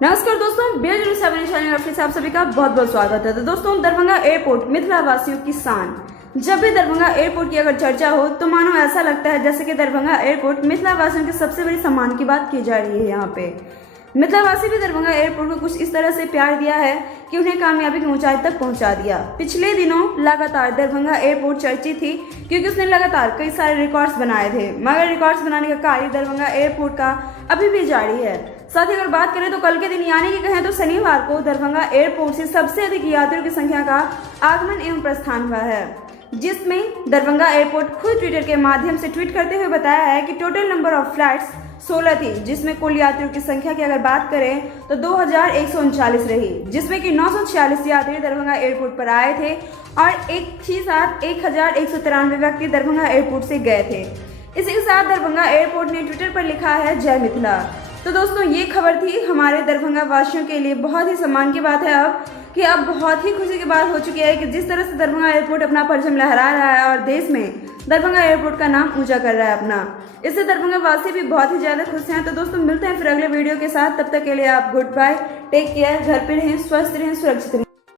नमस्कार दोस्तों, आप सभी का बहुत बहुत स्वागत है। तो दोस्तों, दरभंगा एयरपोर्ट मिथिला वासियों की शान। जब भी दरभंगा एयरपोर्ट की अगर चर्चा हो तो मानो ऐसा लगता है जैसे कि दरभंगा एयरपोर्ट मिथिला वासियों के सबसे बड़ी सम्मान की बात की जा रही है। यहाँ पे मिथिला वासी भी दरभंगा एयरपोर्ट को कुछ इस तरह से प्यार दिया है कि उन्हें कामयाबी की ऊंचाई तक पहुंचा दिया। पिछले दिनों लगातार दरभंगा एयरपोर्ट चर्चित थी क्योंकि उसने लगातार कई सारे रिकॉर्ड्स बनाए थे, मगर रिकॉर्ड्स बनाने का कार्य दरभंगा एयरपोर्ट का अभी भी जारी है। साथ ही अगर बात करें तो कल के दिन यानी कि कहें तो शनिवार को दरभंगा एयरपोर्ट से सबसे अधिक यात्रियों की संख्या का आगमन एवं प्रस्थान हुआ है, जिसमें दरभंगा एयरपोर्ट खुद ट्विटर के माध्यम से ट्वीट करते हुए बताया है कि टोटल नंबर ऑफ फ्लाइट्स 16 थी, जिसमें कुल यात्रियों की संख्या की अगर बात करें तो 2139 रही, जिसमें कि 946 यात्री दरभंगा एयरपोर्ट पर आए थे और एक ही साथ 1193 व्यक्ति दरभंगा एयरपोर्ट से गए थे। इसी के साथ दरभंगा एयरपोर्ट ने ट्विटर पर लिखा है, जय मिथिला। तो दोस्तों, ये खबर थी हमारे दरभंगा वासियों के लिए बहुत ही सम्मान की बात है अब बहुत ही खुशी की बात हो चुकी है कि जिस तरह से दरभंगा एयरपोर्ट अपना परचम लहरा रहा है और देश में दरभंगा एयरपोर्ट का नाम ऊंचा कर रहा है अपना। इससे दरभंगा वासी भी बहुत ही ज्यादा खुश हैं। तो दोस्तों, मिलते हैं फिर अगले वीडियो के साथ। तब तक के लिए आप गुड बाय, टेक केयर, घर पे रहें, स्वस्थ रहें, सुरक्षित रहें।